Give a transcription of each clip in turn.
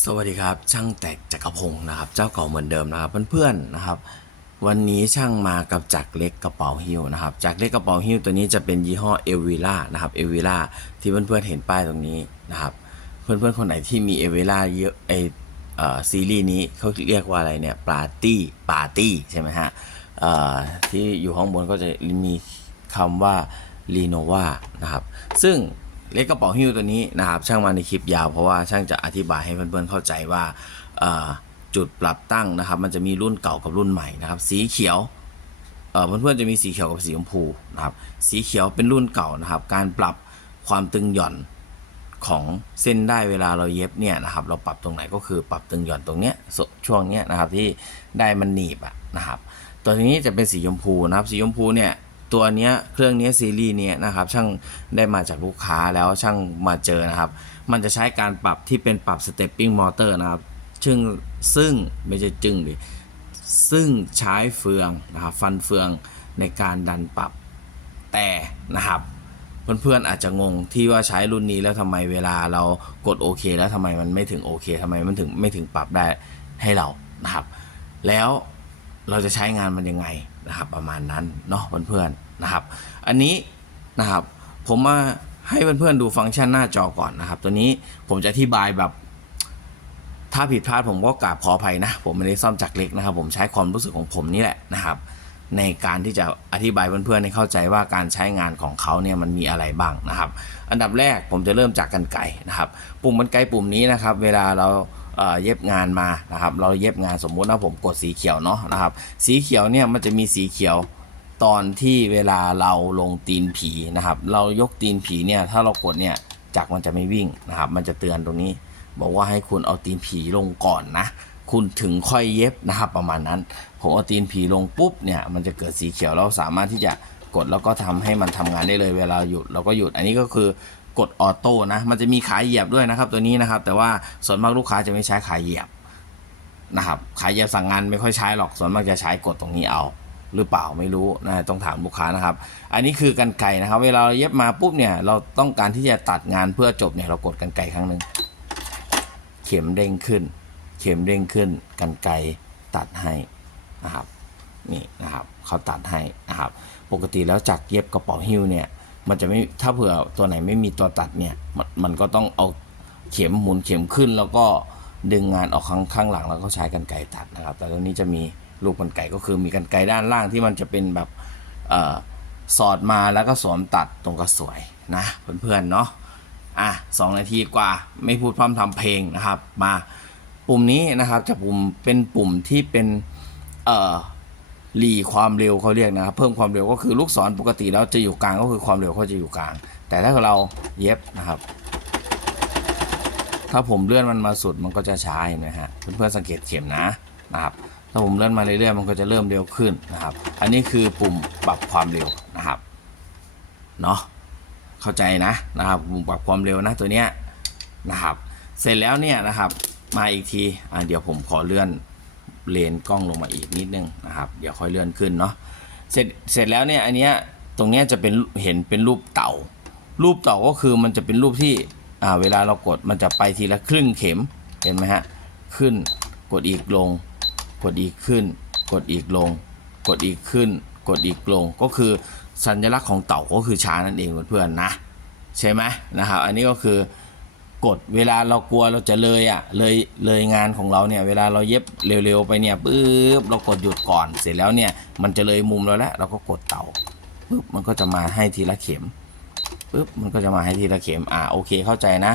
สวัสดีครับ ช่างแตกจักรพงศ์นะครับ เจ้าเก่าเหมือนเดิมนะครับเพื่อนๆนะครับ วันนี้ช่างมากับจักรเล็กกระเป๋าหิ้วนะครับจักรเล็กกระเป๋าหิ้วตัวนี้จะเป็นยี่ห้อเอวิล่านะครับเอวิล่าที่เพื่อนๆเห็นป้ายตรงนี้นะครับ เพื่อนๆคนไหนที่มีเอวิล่าเยอะไอเอ่อซีรีส์นี้เขาเรียกว่าอะไรเนี่ยปาร์ตี้ปาร์ตี้ใช่ไหมฮะเอ่อที่อยู่ข้างบนก็จะมีคำว่าลีโนวานะครับ ซึ่ง เล็กกระเป๋าหิ้วตัวนี้นะครับ ช่างมาในคลิปยาวเพราะว่าช่างจะอธิบายให้เพื่อนๆเข้าใจว่าจุดปรับตั้งนะครับ มันจะมีรุ่นเก่ากับรุ่นใหม่นะครับ สีเขียวเพื่อนๆจะมีสีเขียวกับสีชมพูนะครับสีเขียวเป็นรุ่นเก่านะครับ การปรับความตึงหย่อนของเส้นได้เวลาเราเย็บเนี่ยนะครับ เราปรับตรงไหนก็คือปรับตึงหย่อนตรงเนี้ยช่วงเนี้ยนะครับที่ได้มันหนีบอะนะครับ ตัวนี้จะเป็นสีชมพูนะครับ สีชมพูเนี่ย ตัวเนี้ยเครื่องเนี้ยซีรีส์เนี้ยนะครับช่างได้มาจากลูกค้าแล้วช่างมาเจอนะครับ มันจะใช้การปรับที่เป็นปรับสเตปปิ้งมอเตอร์นะครับซึ่งซึ่งไม่ใช่จึงดิซึ่งใช้เฟืองนะครับฟันเฟืองในการดันปรับแต่นะครับเพื่อนๆอาจจะงงที่ว่าใช้รุ่นนี้แล้วทำไมเวลาเรากดโอเค แล้วทำไมมันไม่ถึงโอเคทำไมมันถึงไม่ถึงปรับได้ให้เรานะครับ แล้วเราจะใช้งานมันยังไง นะครับประมาณนั้นเนาะเพื่อนๆนะครับ อันนี้นะครับผมมาให้เพื่อนๆดูฟังก์ชันหน้าจอก่อนนะครับ ตัวนี้ผมจะอธิบายแบบ ถ้าผิดพลาดผมก็กราบขออภัยนะ ผมไม่ได้ซ่อมจากเล็กนะครับ ผมใช้ความรู้สึกของผมนี่แหละนะครับ ในการที่จะอธิบายเพื่อนๆให้เข้าใจว่าการใช้งานของเขาเนี่ยมันมีอะไรบ้างนะครับ อันดับแรกผมจะเริ่มจากกันไก่นะครับ ปุ่มกันไกปุ่มนี้นะครับ เวลาเรา เย็บงานมานะครับเราเย็บงานสมมุติว่าผมกดสีเขียวเนาะนะครับสีเขียวเนี่ยมันจะมีสีเขียวตอนที่เวลาเราลงตีนผีนะครับ เรายกตีนผีเนี่ยถ้าเรากดเนี่ยจักรมันจะไม่วิ่งนะครับ มันจะเตือนตรงนี้ บอกว่าให้คุณเอาตีนผีลงก่อนนะคุณถึงค่อยเย็บนะครับประมาณนั้น ผมเอาตีนผีลงปุ๊บเนี่ยมันจะเกิดสีเขียวเราสามารถที่จะกดแล้วก็ทำให้มันทำงานได้เลยเวลาหยุดเราก็หยุดอันนี้ก็คือ กดออโต้นะ มันจะมีขาเหยียบด้วยนะครับ ตัวนี้นะครับ แต่ว่าส่วนมากลูกค้าจะไม่ใช้ขาเหยียบนะครับขาเหยียบสั่งงานไม่ค่อยใช้หรอก ส่วนมากจะใช้กดตรงนี้เอาหรือเปล่าไม่รู้นะต้องถามลูกค้านะครับ อันนี้คือกันไกรนะครับ เวลาเราเย็บมาปุ๊บเนี่ยเราต้องการที่จะตัดงานเพื่อจบเนี่ยเรากดกันไกรครั้งหนึ่งเข็มเด้งขึ้น เข็มเด้งขึ้น กันไกรตัดให้นะครับนี่นะครับเขาตัดให้นะครับ ปกติแล้วจากเย็บกระเป๋าหิ้วเนี่ย มันจะไม่ถ้าเผื่อตัวไหนไม่มีตัวตัดเนี่ยมันมันก็ต้องเอาเข็มหมุนเข็มขึ้น แล้วก็ดึงงานออกข้างข้างหลังแล้วก็ใช้กันไกตัดนะครับ แต่ตัวนี้จะมีลูกกันไกก็คือมีกันไกด้านล่างที่มันจะเป็นแบบอสอดมาแล้วก็สวมตัดตรงกระสวยนะเพื่อนๆเนาะอะสองนาทีกว่าไม่พูดพร่ำทำเพลงนะครับ มาปุ่มนี้นะครับจะปุ่มเป็นปุ่มที่เป็นเอ่อ หลีความเร็วเขาเรียกนะครับเพิ่มความเร็วก็คือลูกศรปกติแล้วจะอยู่กลางก็คือความเร็วเขาจะอยู่กลาง แต่ถ้าเราเย็บนะครับ ถ้าผมเลื่อนมันมาสุดมันก็จะช้าเห็นไหมฮะเพื่อนๆสังเกตเข็มนะนะครับถ้าผมเลื่อนมาเรื่อยๆมันก็จะเริ่มเร็วขึ้นนะครับ อันนี้คือปุ่มปรับความเร็วนะครับเนาะเข้าใจนะนะครับปุ่มปรับความเร็วนะตัวเนี้ยนะครับ เสร็จแล้วเนี่ยนะครับมาอีกทีอ่าเดี๋ยวผมขอเลื่อน เลนกล้องลงมาอีกนิดนึงนะครับ เดี๋ยวค่อยเลื่อนขึ้นเนาะเสร็จเสร็จแล้วเนี่ยอันเนี้ยตรงเนี้ยจะเป็นเห็นเป็นรูปเต่า รูปเต่าก็คือมันจะเป็นรูปที่อ่าเวลาเรากดมันจะไปทีละครึ่งเข็มเห็นไหมฮะขึ้นกดอีกลง กดอีกขึ้น กดอีกลง กดอีกขึ้น กดอีกลงก็คือสัญลักษณ์ของเต่าก็คือช้านั่นเองเพื่อนๆนะ ใช่ไหมนะครับ อันนี้ก็คือ กดเวลาเรากลัวเราจะเลยอะเลยเลยงานของเราเนี่ยเวลาเราเย็บเร็วๆไปเนี่ยปุ๊บเรากดหยุดก่อนเสร็จแล้วเนี่ยมันจะเลยมุมเราแล้วเราก็กดเตาปุ๊บมันก็จะมาให้ทีละเข็มปุ๊บมันก็จะมาให้ทีละเข็มอ่าโอเคเข้าใจนะ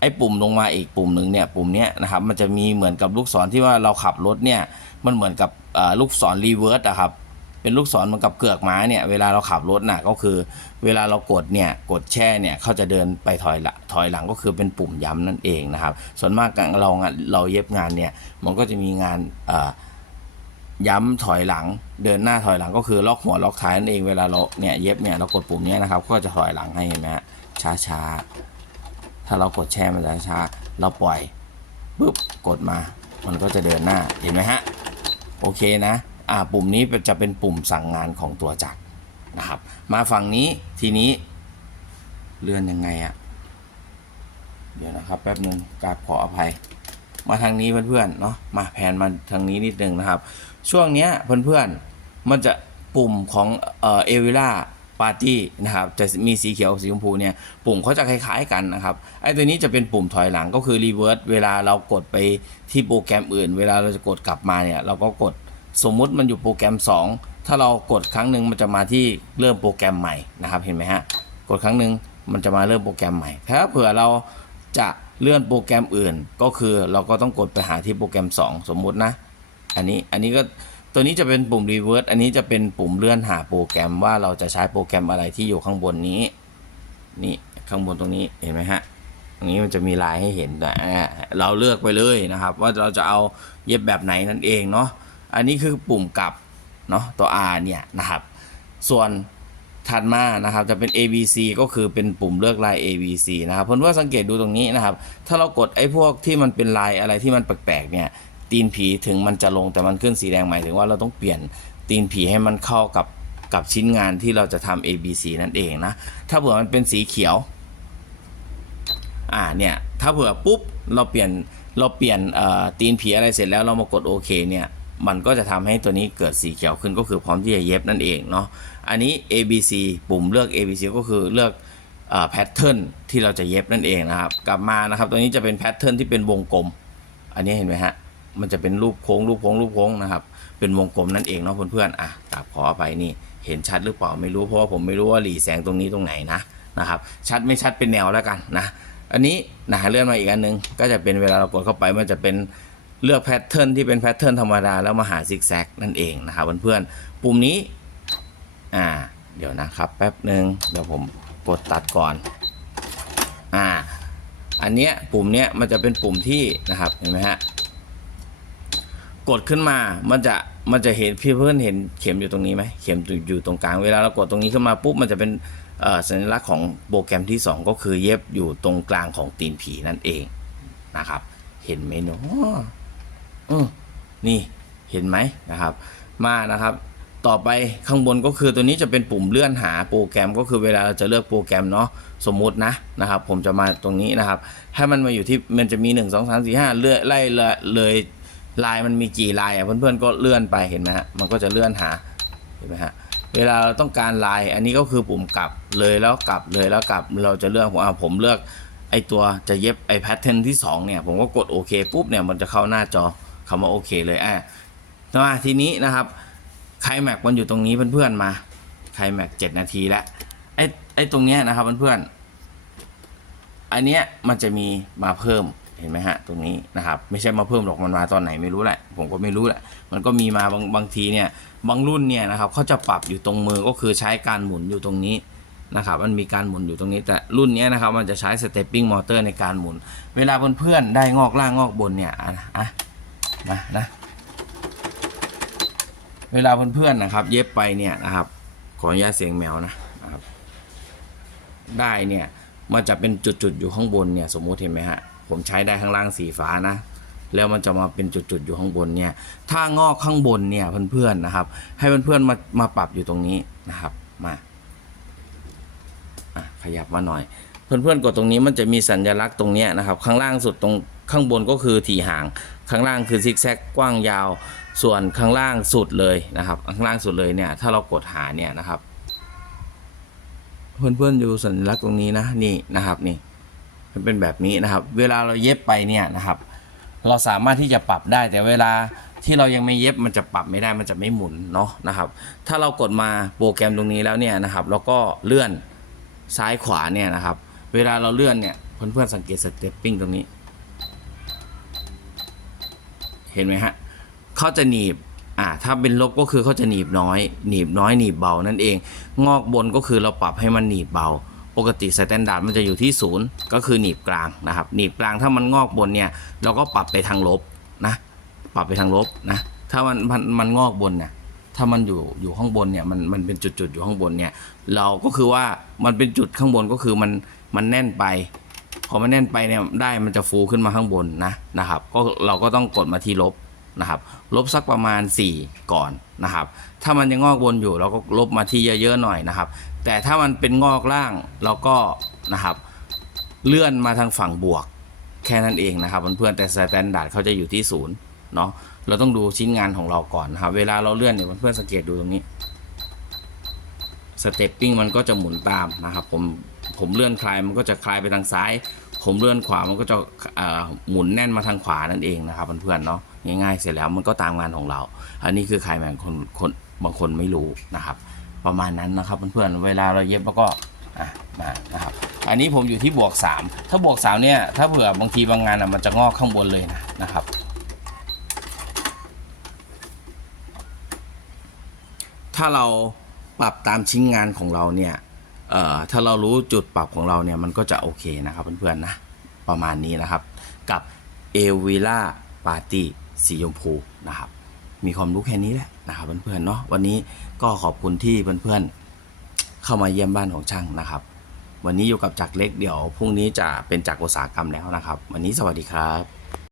ไอ้ปุ่มลงมาอีกปุ่มหนึ่งเนี่ยปุ่มเนี้ยนะครับมันจะมีเหมือนกับลูกศรที่ว่าเราขับรถเนี่ยมันเหมือนกับลูกศรรีเวิร์สอะครับ เป็นลูกศรเหมือนกับเกือกม้าเนี่ยเวลาเราขับรถน่ะก็คือ เวลาเรากดเนี่ยกดแช่เนี่ยเขาจะเดินไปถอยหละถอยหลังก็คือเป็นปุ่มย้ำนั่นเองนะครับ ส่วนมากเราเราเย็บงานเนี่ยมันก็จะมีงานย้ำถอยหลัง เดินหน้าถอยหลังก็คือล็อกหัวล็อกท้ายนั่นเองเวลาเราเนี่ยเย็บเนี่ยเรากดปุ่มนี้นะครับ ก็จะถอยหลังให้เห็นไหมฮะช้าๆถ้าเรากดแช่มันจะช้าเราปล่อยปุ๊บกดมา มันก็จะเดินหน้าเห็นไหมฮะโอเคนะ ปุ่มนี้จะเป็นปุ่มสั่งงานของตัวจักรนะครับ มาฝั่งนี้ทีนี้เลื่อนยังไงอะเดี๋ยวนะครับแป๊บหนึ่งกราบขออภัย มาทางนี้เพื่อนๆเนาะมาแผนมาทางนี้นิดนึงนะครับ ช่วงเนี้ยเพื่อนๆมันจะปุ่มของเอเวิล่าปาร์ตี้นะครับจะมีสีเขียวสีชมพูเนี่ยปุ่มเขาจะคล้ายๆกันนะครับไอ้ตัวนี้จะเป็นปุ่มถอยหลังก็คือรีเวิร์สเวลาเรากดไปที่โปรแกรมอื่น เวลาเราจะกดกลับมาเนี่ยเราก็กด สมมุติมันอยู่โปรแกรม 2 ถ้าเรากดครั้งหนึ่งมันจะมาที่เริ่มโปรแกรมใหม่นะครับเห็นไหมฮะกดครั้งหนึ่งมันจะมาเริ่มโปรแกรมใหม่ถ้าเผื่อเราจะเลื่อนโปรแกรมอื่น ก็คือเราก็ต้องกดไปหาที่โปรแกรม 2 สมมุตินะ อันนี้อันนี้ก็ตัวนี้จะเป็นปุ่ม reverse อันนี้จะเป็นปุ่มเลื่อนหาโปรแกรมว่าเราจะใช้โปรแกรมอะไรที่อยู่ข้างบนนี้นี่ข้างบนตรงนี้เห็นไหมฮะตรงนี้มันจะมีลายให้เห็นแต่เราเลือกไปเลยนะครับ ว่าเราจะเอาเย็บแบบไหนนั่นเองเนาะ อันนี้คือปุ่มกลับเนาะตัว R เนี่ยนะครับ ส่วนถัดมานะครับจะเป็น A B C ก็คือเป็นปุ่มเลือกลาย A B C นะครับเพื่อนว่าสังเกตดูตรงนี้นะครับ ถ้าเรากดไอ้พวกที่มันเป็นลายอะไรที่มันแปลกๆเนี่ยตีนผีถึงมันจะลงแต่มันขึ้นสีแดงหมายถึงว่าเราต้องเปลี่ยนตีนผีให้มันเข้ากับกับชิ้นงานที่เราจะทำ A B C นั่นเองนะ ถ้าเผื่อมันเป็นสีเขียว อ่าเนี่ย ถ้าเผื่อปุ๊บเราเปลี่ยนเราเปลี่ยนตีนผีอะไรเสร็จแล้วเรามากดโอเคเนี่ย มันก็จะทำให้ตัวนี้เกิดสีเขียวขึ้นก็คือพร้อมที่จะเย็บนั่นเองเนาะอันนี้ A B C ปุ่มเลือก A B C ก็คือเลือกแพทเทิร์นที่เราจะเย็บนั่นเองนะครับ กลับมานะครับ ตัวนี้จะเป็นแพทเทิร์นที่เป็นวงกลม อันนี้เห็นไหมฮะมันจะเป็นรูปโค้งรูปโค้งรูปโค้งนะครับ เป็นวงกลมนั่นเองเนาะเพื่อนๆอะกลับขออภัยนี่เห็นชัดหรือเปล่าไม่รู้เพราะว่าผมไม่รู้ว่าหลีแสงตรงนี้ตรงไหนนะนะครับชัดไม่ชัดเป็นแนวแล้วกันนะอันนี้นะเลื่อนมาอีกอันหนึงก็จะเป็นเวลาเรากดเข้าไปมันจะเป็น เลือกแพทเทิร์นที่เป็นแพทเทิร์นธรรมดาแล้วมาหาซิกแซกนั่นเองนะครับเพื่อนๆ ปุ่มนี้ อ่า เดี๋ยวนะครับแป๊บหนึ่งเดี๋ยวผมกดตัดก่อน อ่า อันเนี้ยปุ่มเนี้ยมันจะเป็นปุ่มที่นะครับเห็นไหมฮะ กดขึ้นมา มันจะ มันจะเห็นพี่เพื่อนเห็นเข็มอยู่ตรงนี้ไหม เข็มอยู่ตรงกลาง เวลาเรากดตรงนี้ขึ้นมาปุ๊บ มันจะเป็นสัญลักษณ์ของโปรแกรมที่ 2 ก็คือเย็บอยู่ตรงกลางของตีนผีนั่นเองนะครับ เห็นไหมเนาะ ออนี่เห็นไหมนะครับ มานะครับ ต่อไปข้างบนก็คือตัวนี้จะเป็นปุ่มเลื่อนหาโปรแกรมก็คือเวลาเราจะเลือกโปรแกรมเนาะสมมุตินะนะครับ ผมจะมาตรงนี้นะครับ ให้มันมาอยู่ที่มันจะมี 1 2 3 4 5เลื่อไล่เลยลายมันมีกี่ลายอะเพื่อนๆก็เลื่อนไปเห็นไหมฮะมันก็จะเลื่อนหาเห็นไหมฮะเวลาเราต้องการลายอันนี้ก็คือปุ่มกลับเลยแล้วกลับเลยแล้วกลับเราจะเลือกผมเอาผมเลือกไอตัวจะเย็บไอแพทเทิร์นที่สองเนี่ยผมก็กดโอเคปุ๊บเนี่ยมันจะเข้าหน้าจอ คำว่าโอเคเลยอะมาทีนี้นะครับไคลแม็กมันอยู่ตรงนี้เพื่อนๆมาไคลแม็กเจ็ดนาทีแล้วไอ้ไอ้ตรงเนี้ยนะครับเพื่อนๆอันเนี้ยมันจะมีมาเพิ่มเห็นไหมฮะตรงนี้นะครับไม่ใช่มาเพิ่มหรอกมันมาตอนไหนไม่รู้แหละ ผมก็ไม่รู้แหละ มันก็มีมาบางบางทีเนี่ยบางรุ่นเนี่ยนะครับเขาจะปรับอยู่ตรงมือก็คือใช้การหมุนอยู่ตรงนี้นะครับมันมีการหมุนอยู่ตรงนี้แต่รุ่นเนี้ยนะครับมันจะใช้สเตปปิ้งมอเตอร์ในการหมุน เวลาเพื่อนๆได้งอกล่างงอกบนเนี่ยอะอะ มานะ เวลาเพื่อนๆนะครับ เย็บไปเนี่ยนะครับ ขออนุญาตเสียงแมวนะนะครับ ได้เนี่ยมันจะเป็นจุดๆอยู่ข้างบนเนี่ย สมมุติเห็นไหมฮะผมใช้ได้ข้างล่างสีฟ้านะ แล้วมันจะมาเป็นจุดๆอยู่ข้างบนเนี่ย ถ้างอกข้างบนเนี่ยเพื่อนๆนะครับ ให้เพื่อนๆมามาปรับอยู่ตรงนี้นะครับ มาขยับมาหน่อย เพื่อนๆกดตรงนี้มันจะมีสัญลักษณ์ตรงนี้นะครับ ข้างล่างสุดตรงข้างบนก็คือถี่ห่าง ข้างล่างคือซิกแซกกว้างยาว ส่วนข้างล่างสุดเลยนะครับ ข้างล่างสุดเลยเนี่ยถ้าเรากดหาเนี่ยนะครับ เพื่อนๆดูสัญลักษณ์ตรงนี้นะนี่นะครับนี่มันเป็นแบบนี้นะครับ เวลาเราเย็บไปเนี่ยนะครับ เราสามารถที่จะปรับได้แต่เวลาที่เรายังไม่เย็บมันจะปรับไม่ได้มันจะไม่หมุนเนาะนะครับ ถ้าเรากดมาโปรแกรมตรงนี้แล้วเนี่ยนะครับแล้วก็เลื่อนซ้ายขวาเนี่ยนะครับ เวลาเราเลื่อนเนี่ยเพื่อนๆสังเกตสเตปปิ้งตรงนี้ เห็นไหมฮะเขาจะหนีบอ่าถ้าเป็นลบก็คือเขาจะหนีบน้อย หนีบน้อยหนีบเบานั่นเอง งอกบนก็คือเราปรับให้มันหนีบเบา ปกติสแตนดาร์ดมันจะอยู่ที่ศูนย์ก็คือหนีบกลางนะครับ หนีบกลางถ้ามันงอกบนเนี่ยเราก็ปรับไปทางลบนะ ปรับไปทางลบนะถ้ามันมันมันงอกบนเนี่ยถ้ามันอยู่อยู่ข้างบนเนี่ยมันมันเป็นจุดๆอยู่ข้างบนเนี่ยเราก็คือว่ามันเป็นจุดข้างบนก็คือมันมันแน่นไป พอมันแน่นไปเนี่ยได้มันจะฟูขึ้นมาข้างบนนะนะครับ ก็เราก็ต้องกดมาที่ลบนะครับ ลบสักประมาณ 4 ก่อนนะครับ ถ้ามันยังงอกบนอยู่เราก็ลบมาที่เยอะๆหน่อยนะครับ แต่ถ้ามันเป็นงอกล่างเราก็นะครับ เลื่อนมาทางฝั่งบวกแค่นั้นเองนะครับเพื่อนๆแต่สแตนดาร์ดเขาจะอยู่ที่ศูนย์เนาะเราต้องดูชิ้นงานของเราก่อนนะครับ เวลาเราเลื่อนเนี่ยเพื่อนๆสังเกตดูตรงนี้สเตปปิ้งมันก็จะหมุนตามนะครับผม ผมเลื่อนคลายมันก็จะคลายไปทางซ้าย ผมเลื่อนขวามันก็จะหมุนแน่นมาทางขวานั่นเองนะครับเพื่อนๆเนาะง่ายๆเสร็จแล้วมันก็ตามงานของเรา อันนี้คือใครบางคนคนบางคนไม่รู้นะครับ ประมาณนั้นนะครับเพื่อนๆเวลาเราเย็บแล้วก็มานะครับอันนี้ผมอยู่ที่บวก 3 ถ้าบวก3เนี่ยถ้าเผื่อบางทีบางงานอะมันจะงอกข้างบนเลยนะนะครับถ้าเราปรับตามชิ้นงานของเราเนี่ย เอ่อถ้าเรารู้จุดปรับของเราเนี่ยมันก็จะโอเคนะครับเพื่อนๆนะประมาณนี้นะครับ กับเอวิล่าปาร์ตี้สีชมพูนะครับ มีความรู้แค่นี้แหละนะครับเพื่อนๆเนาะวันนี้ก็ขอบคุณที่เพื่อนๆเข้ามาเยี่ยมบ้านของช่างนะครับ วันนี้อยู่กับจักรเล็กเดี๋ยวพรุ่งนี้จะเป็นจักรอุตสาหกรรมแล้วนะครับ วันนี้สวัสดีครับ